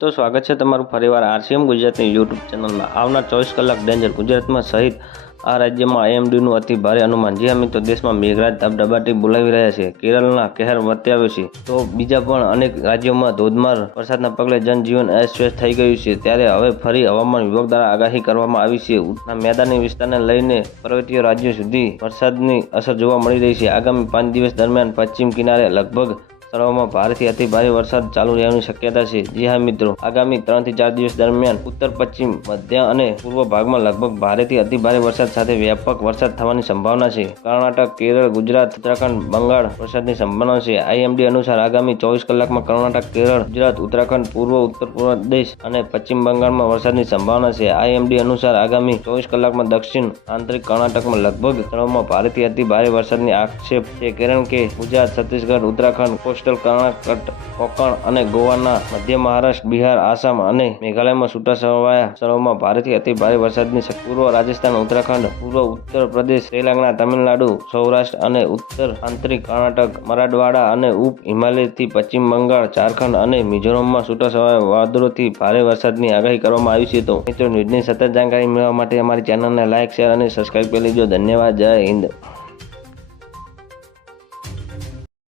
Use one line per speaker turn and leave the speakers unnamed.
તો સ્વાગત છે તમારું ફરીવાર આરસીએમ ગુજરાતની યુટ્યુબ ચેનલમાં. આવનાર ચોવીસ કલાક ડેન્જર ગુજરાતમાં સહિત આ રાજ્યમાં આઈએમડીનું અતિ ભારે અનુમાન. જે મિત્રો, દેશમાં મેઘરાજ ધબધબાટી બોલાવી રહ્યા છે. કેરળના કહેર વર્ત્યાવ્યો છે. તો બીજા પણ અનેક રાજ્યોમાં ધોધમાર વરસાદના પગલે જનજીવન અસ્વસ્થ થઈ ગયું છે. ત્યારે હવે ફરી હવામાન વિભાગ દ્વારા આગાહી કરવામાં આવી છે. ઉત્તરના મેદાની વિસ્તારને લઈને પર્વતીય રાજ્યો સુધી વરસાદની અસર જોવા મળી રહી છે. આગામી પાંચ દિવસ દરમિયાન પશ્ચિમ કિનારે લગભગ સ્થળોમાં ભારેથી અતિ ભારે વરસાદ ચાલુ રહેવાની શક્યતા છે. જી હા, મિત્રો. આગામી ત્રણથી ચાર દિવસ દરમિયાન ઉત્તર, પશ્ચિમ, મધ્ય અને પૂર્વ ભાગમાં લગભગ ભારેથી અતિ ભારે વરસાદ સાથે વ્યાપક વરસાદ થવાની સંભાવના છે. કર્ણાટક, કેરળ, ગુજરાત, ઉત્તરાખંડ, બંગાળ વરસાદની સંભાવના છે. આઈએમડી અનુસાર આગામી ચોવીસ કલાકમાં કર્ણાટક, કેરળ, ગુજરાત, ઉત્તરાખંડ, પૂર્વ, ઉત્તર પ્રદેશ અને પશ્ચિમ બંગાળમાં વરસાદની સંભાવના છે. આઈએમડી અનુસાર આગામી ચોવીસ કલાકમાં દક્ષિણ, આંતરિક કર્ણાટકમાં લગભગ સ્થળોમાં ભારેથી અતિ ભારે વરસાદની આક્ષેપ છે. કારણ કે ગુજરાત, છત્તીસગઢ, ઉત્તરાખંડ કોસ્ટલ કર્ણાટક, કોકણ અને ગોવાના મધ્ય મહારાષ્ટ્ર, બિહાર, આસામ અને મેઘાલયમાં છૂટાછવાયા સ્થળોમાં ભારેથી અતિ ભારે વરસાદની પૂર્વ રાજસ્થાન, ઉત્તરાખંડ, પૂર્વ ઉત્તર પ્રદેશ તેલંગાણા તમિલનાડુ, સૌરાષ્ટ્ર અને ઉત્તર આંતરિક કર્ણાટક, મરાઠવાડા અને ઉપ હિમાલયથી પશ્ચિમ બંગાળ, ઝારખંડ અને મિઝોરમમાં છૂટાછવાયા વાદળોથી ભારે વરસાદની આગાહી કરવામાં આવી છે. તો મિત્રો, ન્યૂઝની સતત જાણકારી મેળવવા માટે અમારી ચેનલને લાઇક શેર અને સબસ્ક્રાઇબ કરી લેજો. ધન્યવાદ. જય હિન્દ.